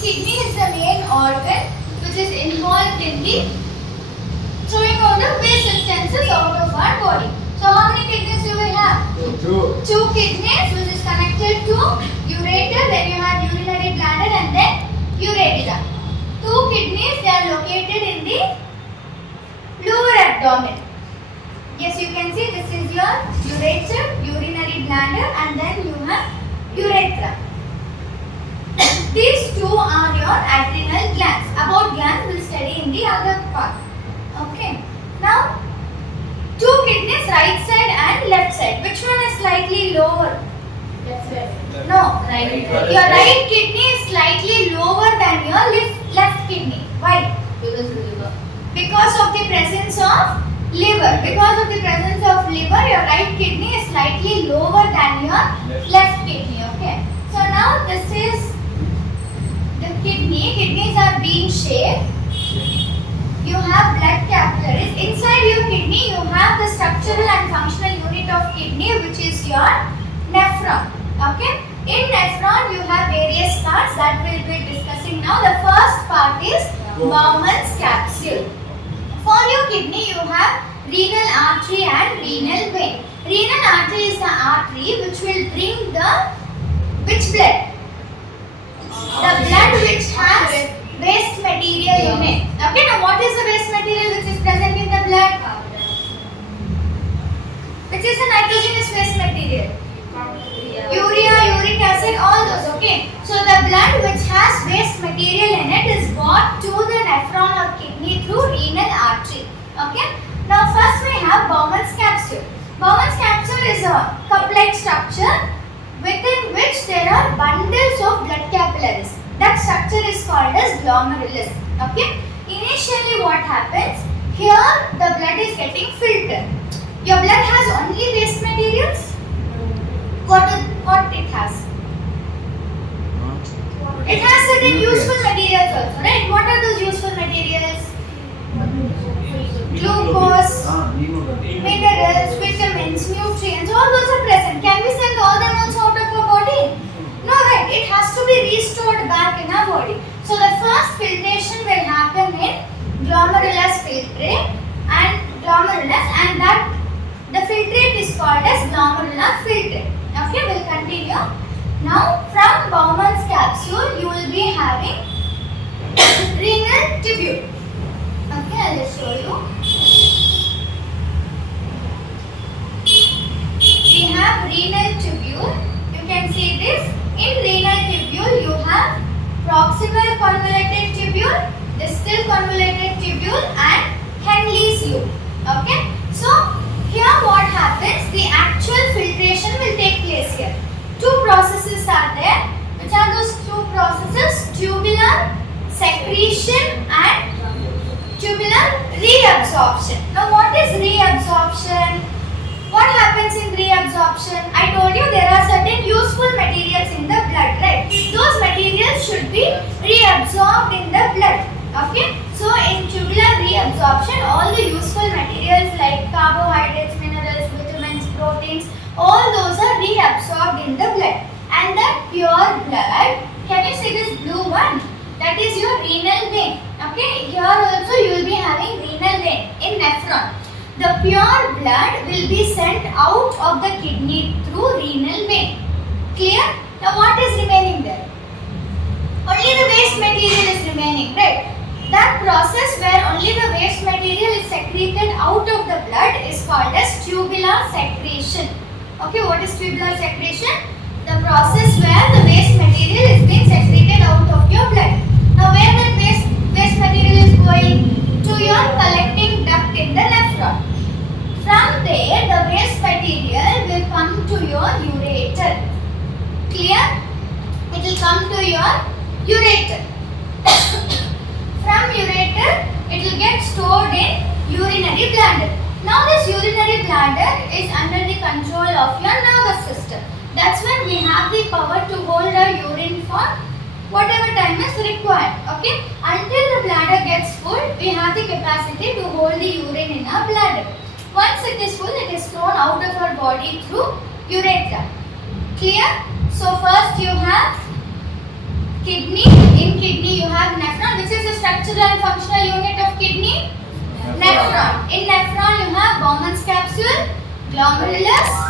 kidney is the main organ which is involved in the throwing out the waste substances out of our body. So how many kidneys do we have? Two kidneys which is connected to ureter, then you have urinary bladder and then urethra. Two kidneys, they are located in the lower abdomen. Yes, you can see this is your ureter, urinary bladder and then you have urethra. These two are your adrenal glands. About glands we will study in the other part. Okay. Now, two kidneys, right side and left side. Which one is slightly lower? Left side. No. Right. Your right kidney is slightly lower than your left kidney. Why? Because of the liver. Because of the presence of liver. Because of the presence of liver, your right kidney is slightly lower than your left kidney. Okay. So now this is the kidney. Kidneys are being shaped. You have blood capillaries. Inside your kidney, you have the structural and functional unit of kidney, which is your nephron. Okay. In nephron, you have various parts that we'll be discussing now. The first part is Bowman's capsule. For your kidney, you have renal artery and renal vein. Renal artery is the artery which will bring the which blood? The blood which has waste material in it. Okay, now what is the waste material which is present in the blood? Which is the nitrogenous waste material? Urea, uric acid, all those. Okay, so the blood which has waste material in it is brought to the nephron or kidney through renal artery. Okay, now first we have Bowman's capsule. Bowman's capsule is a cup-like structure within which there are bundles of blood capillaries. That structure is called as glomerulus. Okay, initially what happens? Here the blood is getting filtered. Your blood has only waste materials. What it has? It has certain useful materials also, right? What are those useful materials? Glucose, minerals, vitamins, nutrients, all those are present. Can we send all them also out of our body? No, right? It has to be restored back in our body. So the first filtration will happen in glomerulus filtrate and that the filtrate is called as glomerular filtrate. Okay, we'll continue. Now, from Bowman's capsule, you will be having renal tubule. Okay, I'll just show you. We have renal tubule. You can see this. In renal tubule, you have proximal convoluted tubule, distal convoluted tubule, and Henle's loop. Okay, so here what happens? The actual filtration will take place here. Two processes are there. Which are those two processes? Tubular secretion and tubular reabsorption. Now what is reabsorption? What happens in reabsorption? I told you there are certain useful materials in the blood, right? Those materials should be reabsorbed in the blood. Okay? So in tubular reabsorption, all the useful materials like carbohydrates, minerals, vitamins, proteins, all those are reabsorbed in the blood. And the pure blood, can you see this blue one? That is your renal vein. Okay? Here also you will be having renal vein in nephron. The pure blood will be sent out of the kidney through renal vein. Clear? Now what is remaining there? Only the waste material is remaining, right? That process where only the waste material is secreted out of the blood is called as tubular secretion. Okay, what is tubular secretion? The process where the waste material is being secreted out of your blood. Now where that waste material is going? To your collecting duct in the nephron. From there, the waste material will come to your ureter. Clear? It will come to your ureter. From ureter, it will get stored in urinary bladder. Now this urinary bladder is under the control of your nervous system. That's when we have the power to hold our urine for whatever time is required. Okay? Until the bladder gets full, we have the capacity to hold the urine in our bladder. Once it is full, it is thrown out of our body through urethra. Clear? So first you have Kidney. In kidney you have nephron. Which is the structural and functional unit of kidney? Nephron. In nephron you have Bowman's capsule, glomerulus,